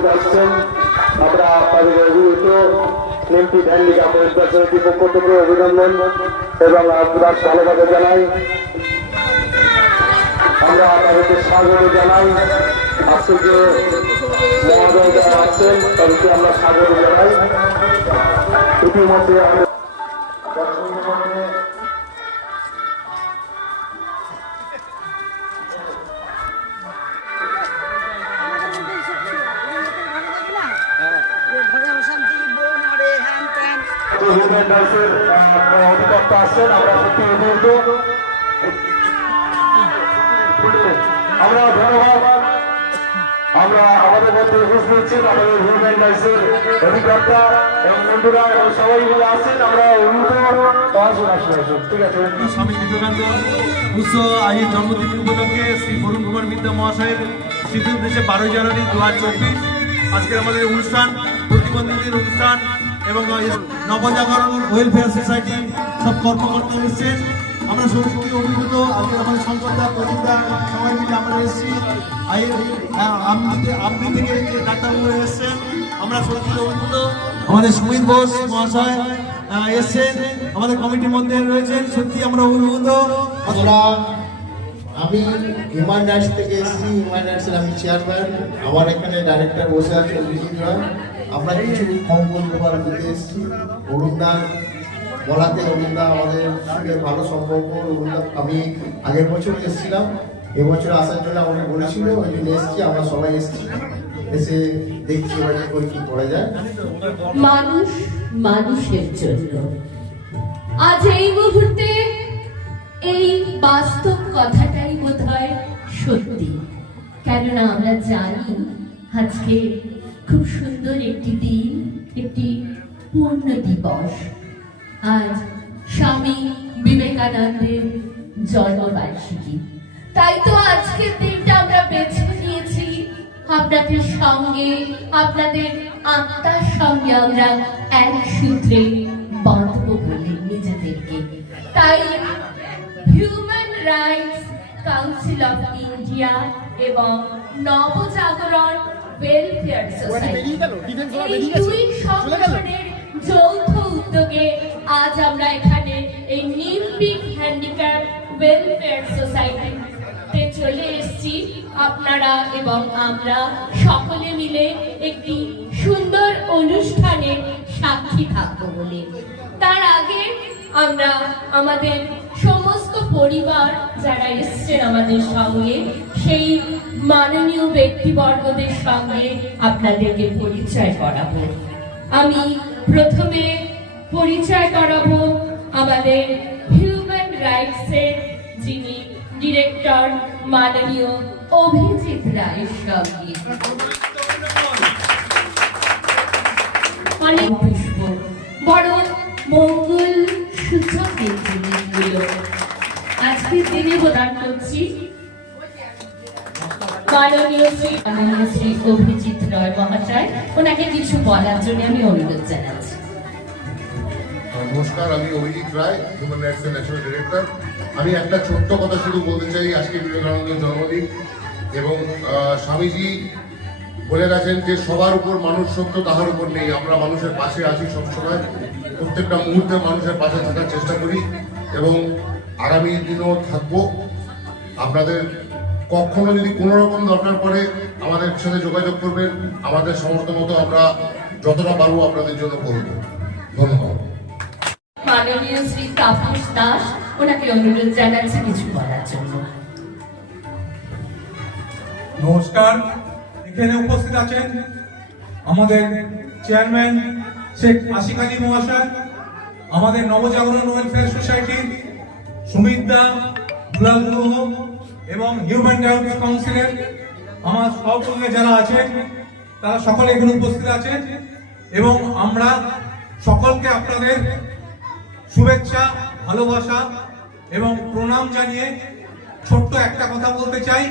উপস্থিত আসছেন। আমরা আপনাদের অভিহিত লিম্পিক হ্যান্ডিক্যাপ ওয়েলফেয়ার সমিতির পক্ষ থেকে অভিনন্দন এবং আশীর্বাদ ভালোভাবে জানাই। আমরা আপনাদেরকে স্বাগত জানাই। আজকে যে মহোদয় যারা আছেন তাদেরকে আমরা স্বাগত জানাই। ইতিমধ্যে অধিকর্তা আসছেন। আমরা সত্যি অভিভূত। আমরা ধন্যবাদ। আমরা আমাদের মধ্যে উপস্থিত হচ্ছেন আমাদের হিউম্যান রাইটসের অধিকর্তা এবং বন্ধুরা এবং সবাই মিলে আসছেন। আমরা ঠিক আছে। স্বামী বিবেকানন্দ উৎসব আজের জন্মদিন উপলক্ষে শ্রী বরুণ কুমার মিত্র মহাশয়ের স্মৃতি উদ্দেশ্যে 12 জানুয়ারি 2024 আজকের আমাদের অনুষ্ঠান প্রতিবন্ধীদের অনুষ্ঠান এবং নবজাগরণ ওয়েলফেয়ার সোসাইটি সব কর্মকর্তা এসেছেন। আমরা সত্যি অভিভূত। আজকে আমাদের সম্পদা প্রদীপদা সবাই মিলে আমরা এসেছি। আপনি থেকে যে ডাক্তারবাবু এসেছেন আমরা সত্যি অভিভূত। আমাদের সুমিত বোস মহাশয় এসেছেন, আমাদের কমিটির মধ্যে রয়েছেন। সত্যি আমরা অভিভূত। আমি হিউম্যান রাইটস থেকে এসেছি। হিউম্যান রাইটসের আমি চেয়ারম্যান। আমার এখানে ডাইরেক্টর বসে আছে অভিজিৎ রায়। আমরা কিছু কম্বল উপহার দিতে এসেছি। অরুণদা বলাতে অরুণদা আমাদের সঙ্গে ভালো সম্পর্ক। অরুণদা আমি আগের বছর এসেছিলাম, এবছর আসার জন্য আমাকে বলেছিল, ওই জন্য এসেছি। আমরা সবাই এসেছি, এসে দেখছি এবার কি করা যায়। মানুষ মানুষের জন্য আজ এই মুহূর্তে এই বাস্তব কথাটাই বোধহয় সত্যি। কেননা আমরা জানি আজকে খুব সুন্দর একটি দিন, একটি পূর্ণ দিবস। আজ স্বামী বিবেকানন্দের জন্মবার্ষিকী। তাই তো আজকের দিনটা আমরা বেছে নিয়েছি আপনাদের সঙ্গে, আপনাদের আত্মার সঙ্গে আমরা এক সূত্রে বাঁধব বলে নিজেদেরকে। তাই human rights council of India এবং নবজাগরণ ওয়েলফেয়ার সোসাইটি এই দুই সংগঠনের যৌথ উদ্যোগে আজ আমরা এখানে এই লিম্পিক হ্যান্ডিক্যাপ ওয়েলফেয়ার সোসাইটিতে চলে এসেছি। আপনারা এবং আমরা সকলে মিলে একটি সুন্দর অনুষ্ঠানের সাক্ষী থাকবো বলে। তার আগে আমরা আমাদের সমস্ত পরিবার যারা এসছেন আমাদের সঙ্গে, সেই মাননীয় ব্যক্তিবর্গদের সঙ্গে আপনাদেরকে পরিচয় করাবো। আমি প্রথমে পরিচয় করাবো আমাদের হিউম্যান রাইটসের যিনি ডিরেক্টর মাননীয় অভিজিৎ রায়ের সঙ্গে। অনেক পুষ্প বড় মঙ্গল সূচক এই জিনিসগুলো আজকের দিনে প্রদান করছি মাননীয় শ্রী অভিজিৎ রায় মহাশয়। ওনাকে কিছু বলার জন্য আমি অনুরোধ জানাচ্ছি। নমস্কার, আমি অভিজিৎ রায়, হিউম্যান রাইটস এর ন্যাশনাল ডিরেক্টর। আমি একটা ছোট্ট কথা শুধু বলতে চাই। আজকে বিবেকানন্দের জন্মদিন এবং স্বামীজি বলে গেছেন যে সবার উপর মানুষ সত্য, তাহার উপর নেই। আমরা মানুষের পাশে আছি সবসময়, প্রত্যেকটা মুহূর্তে মানুষের পাশে থাকার চেষ্টা করি এবং আগামী দিনও থাকবো। আপনাদের কখনো যদি কোনো রকম দরকার পড়ে আমাদের সাথে যোগাযোগ করবেন। আমাদের সামর্থ্য মতো আমরা যতটা পারবো আপনাদের জন্য করব। ধন্যবাদ। মাননীয় শ্রী তাপস দাস, ওনাকে অনুরোধ জানাচ্ছি কিছু বলার জন্য। নমস্কার, এখানে উপস্থিত আছেন আমাদের চেয়ারম্যান শেখ আশিক আলী মহাশয়, আমাদের নবজাগরণ ওয়েলফেয়ার সোসাইটির সুমিত দা, দুলাল গুহ এবং হিউম্যান রাইটস কাউন্সিলের আমার সহকর্মী যারা আছেন তারা সকলে এখানে উপস্থিত আছেন এবং আমরা সকলকে আপনাদের শুভেচ্ছা, ভালোবাসা এবং প্রণাম জানিয়ে ছোট্ট একটা কথা বলতে চাই।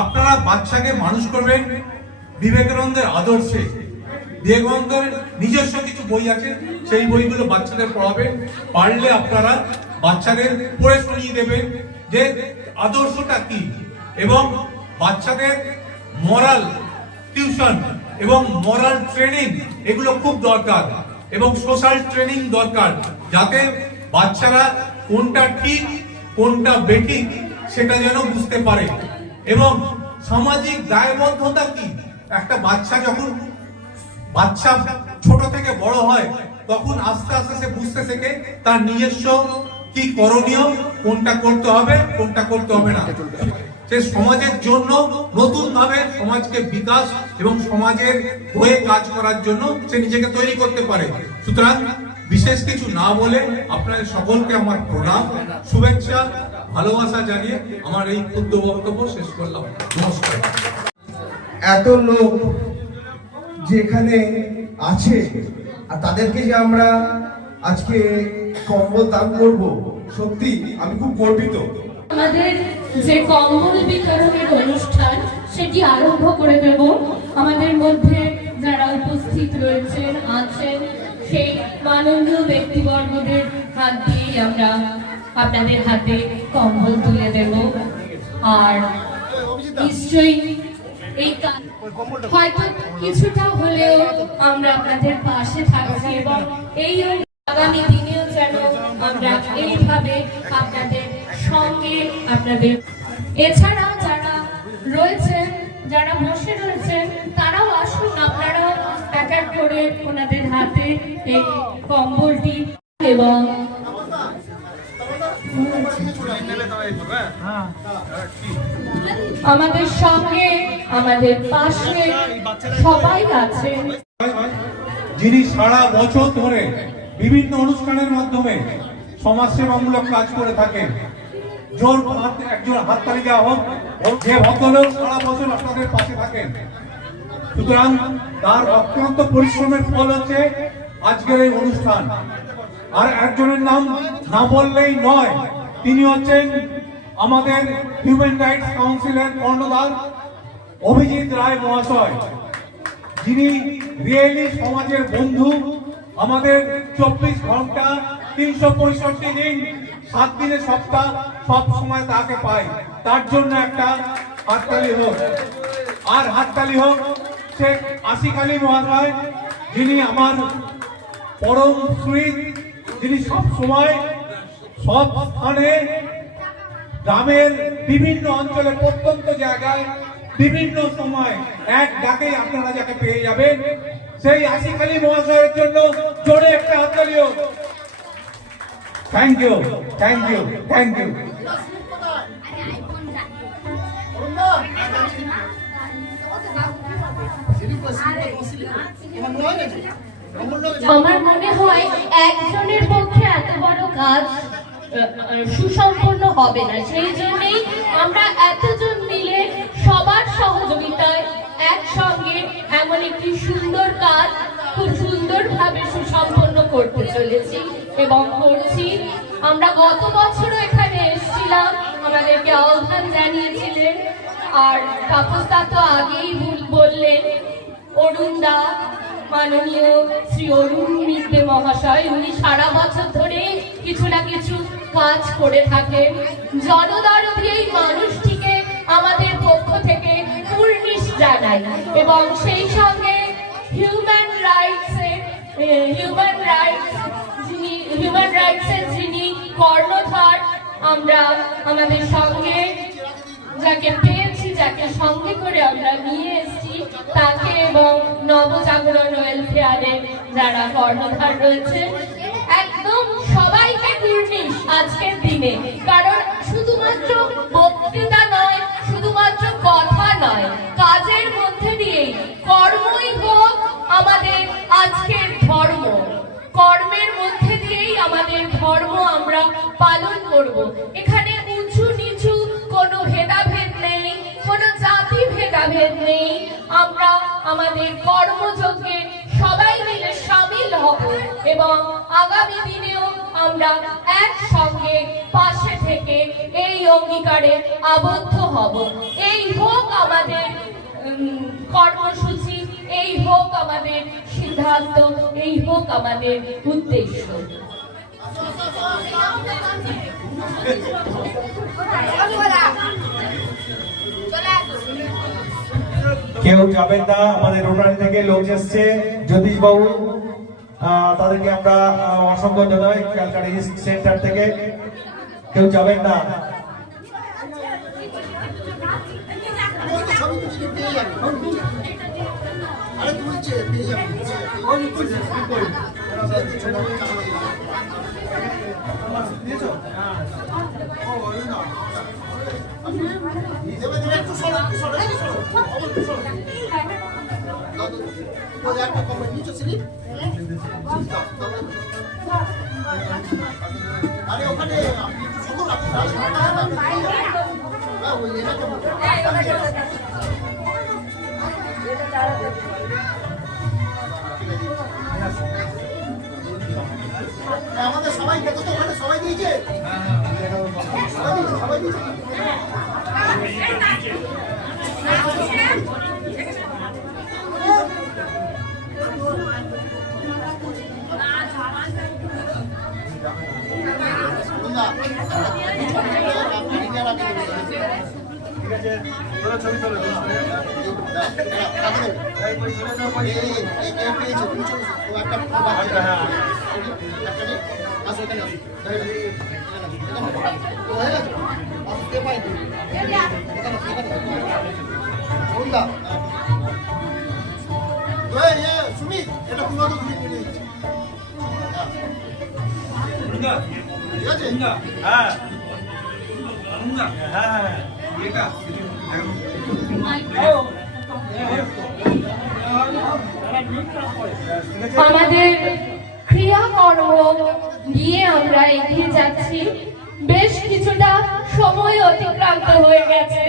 আপনারা বাচ্চাকে মানুষ করবেন বিবেকানন্দের আদর্শে। বিবেকানন্দের নিজস্ব কিছু বই আছে, সেই বইগুলো বাচ্চাদের পড়াবেন। পারলে আপনারা বাচ্চাদের পড়ে শুনিয়ে দেবেন যে আদর্শটা কি এবং বাচ্চাদের মোরাল টিউশন এবং মোরাল ট্রেনিং এগুলো খুব দরকার, এবং সোশ্যাল ট্রেনিং দরকার, যাতে বাচ্চারা কোনটা ঠিক কোনটা বেঠিক সেটা যেন বুঝতে পারে। এবং সামাজিক দায়বদ্ধতা কি, একটা বাচ্চা যখন ছোট থেকে বড় হয় তখন আস্তে আস্তে সে বুঝতে শেখে তার নিজস্ব কি করণীয়, কোনটা করতে হবে কোনটা করতে হবে না। সে সমাজের জন্য নতুন ভাবে সমাজকে বিকাশ এবং সমাজের হয়ে কাজ করার জন্য সে নিজেকে তৈরি করতে পারে। সুতরাং বিশেষ কিছু না বলে আপনাদের সকলকে আমার প্রণাম, শুভেচ্ছা, ভালোবাসা জানিয়ে আমার এই ক্ষুদ্র বক্তব্য শেষ করলাম। নমস্কার। এত লোক যেখানে আছে আর তাদেরকে যে আমরা আজকে কম্বল দান করব, সত্যি আমি খুব গর্বিত। আমাদের যে কম্বল বিতরণের অনুষ্ঠান সেটি আরম্ভ করে দেব। আমাদের মধ্যে যারা উপস্থিত রয়েছেন আছেন সেই মাননীয় ব্যক্তিবর্গদের হাত দিয়ে আমরা আপনাদের হাতে কম্বল তুলে দেব। আর নিশ্চয়ই এই হয়তো কিছুটা হলেও আমরা আপনাদের পাশে থাকছি এবং এই আগামী দিনেও যেন আমরা এইভাবে আপনাদের সঙ্গে আপনাদের এছাড়াও যারা রয়েছেন, যারা বসে রয়েছেন তারাও আসুন, আপনারাও এক এক করে ওনাদের হাতে এই কম্বলটি এবং আমাদের সঙ্গে আমাদের পাশে সবাই আছেন, যিনি সারা বছর ধরে বিভিন্ন অনুষ্ঠানের মাধ্যমে সমাজসেবামূলক কাজ করে থাকেন। জোর একজন হাততালি দেওয়া হোক, যে ভদ্রলোক সারা বছর আপনাদের পাশে থাকেন। সুতরাং তার অত্যন্ত পরিশ্রমের ফল হচ্ছে আজকের এই অনুষ্ঠান। আর একজনের নাম না বললেই নয়, তিনি হচ্ছেন আমাদের হিউম্যান রাইটস কাউন্সিলের কর্ণধার অভিজিৎ রায় মহাশয়, যিনি রিয়েলি সমাজের বন্ধু। আমাদের 24 ঘন্টা 365 দিন 7 দিনের সপ্তাহ সব সময় তাকে পাই। তার জন্য একটা হাততালি হোক। আর হাততালি হোক শেখ আশিক আলী মহাশয়, যিনি আমার পরম সুহৃদ, যিনি সব সময় সব স্থানে গ্রামের বিভিন্ন অঞ্চলে প্রত্যন্ত জায়গায় বিভিন্ন সময় এক ডাকেই আপনারা যাকে পেয়ে যাবেন, সেই আশিক আলী মহাশয়ের জন্য জোরে একটা হাততালি হোক। Thank you, thank you, thank you. আমার মনে হয় একজনের পক্ষে এত বড় কাজ সুসম্পন্ন হবে না, সেই জন্যই আমরা এতজন মিলে সবার সহযোগিতায় একসঙ্গে এমন একটি সুন্দর কাজ খুব সুন্দরভাবে সুসম্পন্ন করতে চলেছি এবং করছি। আমরা গত বছরও এখানে এসেছিলাম, আমাদেরকে আহ্বান জানিয়েছিলেন। আর তাপসদা তো আগেই বললেন, অরুণ দা, মাননীয় শ্রী অরুণ মিত্রে মহাশয়, উনি সারা বছর ধরে কিছু না কিছু কাজ করে থাকেন। জনদরদি এই মানুষটিকে আমাদের পক্ষ থেকে কুর্নিশ জানাই এবং সেই সঙ্গে হিউম্যান রাইটসের যিনি কর্ণধার, আমরা আমাদের সঙ্গে যাকে পেয়েছি, যাকে সঙ্গে করে আমরা নিয়ে এসেছি তাকে, এবং নবজাগরণ ওয়েলফেয়ারের যারা কর্ণধার রয়েছে, একদম সবাইকে কুর্নিশ আজকের দিনে। কারণ শুধুমাত্র বক্তৃতা নয়, শুধুমাত্র কথা নয়, কাজের মধ্যে দিয়ে কর্মই হোক আমাদের আজকের ধর্ম। কর্মের মধ্যে দিয়েই আমাদের ধর্ম আমরা পালন করব। এখানে উঁচু নিচু কোনো ভেদাভেদ নেই, কোনো জাতি ভেদাভেদ নেই। আমরা আমাদের কর্মযজ্ঞে সবাই মিলে সামিল হব এবং আগামী দিনেও আমরা একসঙ্গে পাশে থেকে এই অঙ্গীকারে আবদ্ধ হব। এই হোক আমাদের কর্মসূচি, এই হোক আমাদের সিদ্ধান্ত, এই হোক আমাদের উদ্দেশ্য। কেউ যাবেন না। আমাদের রোটারি থেকে লোক এসছে, জ্যোতিষ বাবু, তাদেরকে আমরা অসংখ্য জানাই। ক্যালকাটা ইস্ট সেন্টার থেকে কেউ যাবেন না। আরে ওখানে আমাদের সবাই দেখো তো, ওখানে সবাই দিয়েছে, সবাই দিয়েছে। সুমিত, এটা তোমার তো ঠিক আছে। হ্যাঁ হ্যাঁ এটা আমাদের ক্রিয়াকর্ম নিয়ে আমরা এগিয়ে যাচ্ছি। বেশ কিছুটা সময় অতিক্রান্ত হয়ে গেছে,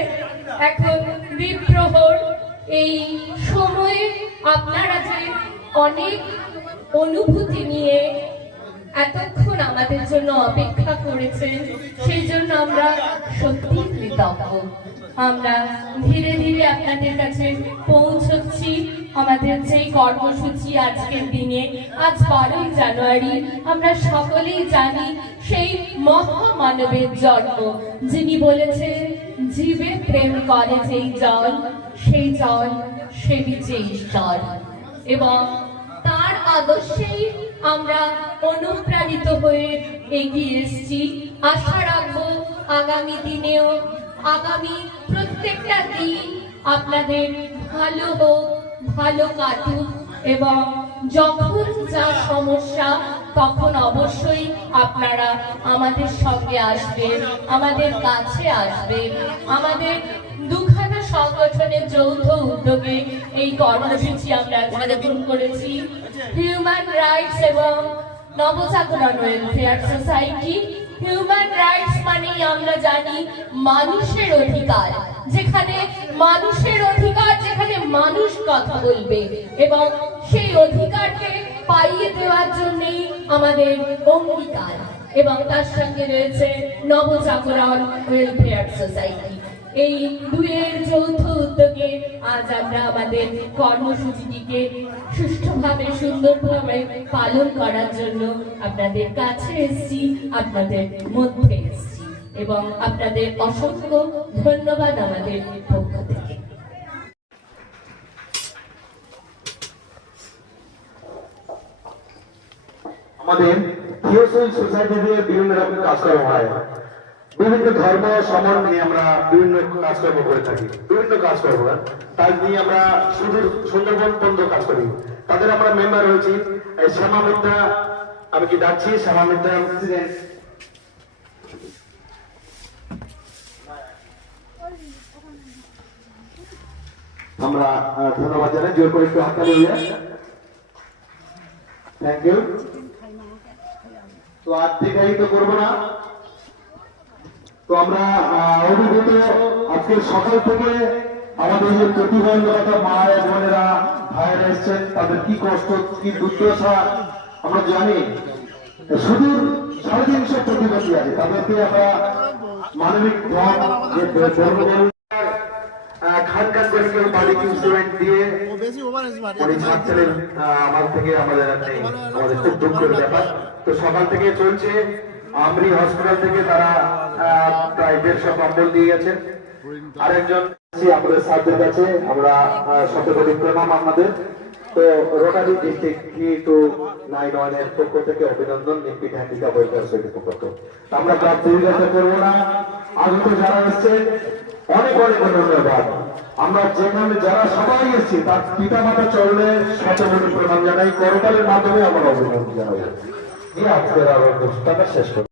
এখন বিপ্রহর। এই সময়ে আপনারা যে অনেক অনুভূতি নিয়ে এতক্ষণ আমাদের জন্য অপেক্ষা করেছেন, সেই জন্য আমরা সত্যি কৃতজ্ঞ। আমরা ধীরে ধীরে আপনাদের কাছে পৌঁছচ্ছি। আমাদের যে কর্মসূচি আজকের দিনে, আজ 12ই জানুয়ারি, আমরা সকলেই জানি সেই মহামানবের জন্ম, যিনি বলেছেন জীবে প্রেম করে যেই জল, সেই জল সেবিছে ঈশ্বর। এবং তার আদর্শেই আমরা অনুপ্রাণিত হয়ে এগিয়ে এসেছি। আশা রাখবো আগামী দিনেও, আগামী প্রত্যেকটা দিন আপনাদের ভালো হোক, ভালো কাটুক, এবং যখন যা সমস্যা তখন অবশ্যই আপনারা আমাদের সঙ্গে আসবেন, আমাদের কাছে আসবেন। আমাদের দুখানা সংগঠনের যৌথ উদ্যোগে এই কর্মসূচি আমরা গ্রহণ করেছি। হিউম্যান রাইটস এবং নবজাগরণ ওয়েলফেয়ার সোসাইটি। হিউম্যান রাইটস মানেই আমরা জানি মানুষের অধিকার, যেখানে মানুষের অধিকার, যেখানে মানুষ কথা বলবে, এবং সেই অধিকারকে পাইয়ে দেওয়ার জন্যই আমাদের অঙ্গীকার। এবং তার সঙ্গে রয়েছে নবজাগরণ ওয়েলফেয়ার সোসাইটি। এই দুয়ের যৌথ উদ্যোগে আজ আমরা আমাদের কর্মসূচিটিকে সুষ্ঠুভাবে, সুন্দরভাবে পালন করার জন্য আপনাদের কাছে এসেছি, আপনাদের মধ্যে এসেছি, এবং আপনাদের অসংখ্য ধন্যবাদ আমাদের পক্ষ থেকে। আমাদের থিওসফিল সোসাইটিতে বিভিন্ন রকম কাজকর্ম হয়। বিভিন্ন ধর্ম সমন্বয়ে আমরা বিভিন্ন কাজকর্ম করে থাকি, বিভিন্ন কাজকর্ম তাই নিয়ে আমরা শুধু সুন্দরবন পর্যন্ত কাজ করি। তাদের আমরা মেম্বার হয়েছি। শ্যামা মিত্রা, আমি কি ডাকছি শ্যামা মিত্রা প্রেসিডেন্ট। আমরা ধন্যবাদ জানাই, জোর করে একটু হাততালি দিয়ে। Thank you. তো আর দীর্ঘায়িত করবো না। তো আমরা অভিভূত, আজকে সকাল থেকে আমাদের যে প্রতিবন্ধকতা মায়ের বোনেরা ভাইয়েরা এসছেন, তাদের কি কষ্ট, কি দুর্দশা আমরা জানি। সুদূর 350 প্রতিবেশী আছে, তাদেরকে আমরা মানবিক খান খান করে কেউ বাড়িকে ইনস্ট্রুমেন্ট দিয়ে ছাড়ছিলেন আমার থেকে, আমাদের খুব দুঃখের ব্যাপার। তো সকাল থেকে চলছে। আমরি হসপিটাল থেকে তারা প্রায় 150 কম্বল দিয়ে গেছেন, আরেকজন আমাদের স্যারদের কাছে আমরা শতকোটি প্রণাম আপনাদের। তো রোটারি ডিস্ট্রিক্ট 3-9 এর পক্ষ থেকে অভিনন্দন, নিম্পিট হ্যান্ডিক্যাপ ওয়েলফেয়ার সোসাইটির পক্ষ থেকে। আমরা দীর্ঘায়িত করবো না, আগত যারা এসছেন অনেক অনেক ধন্যবাদ। আমরা যেখানে যারা সবাই এসেছি তার পিতা মাতা চললে শতকোটি প্রণাম জানাই, করতালের মাধ্যমে আমরা অভিনন্দন জানাই। আজকের আলোচনা শেষ করি।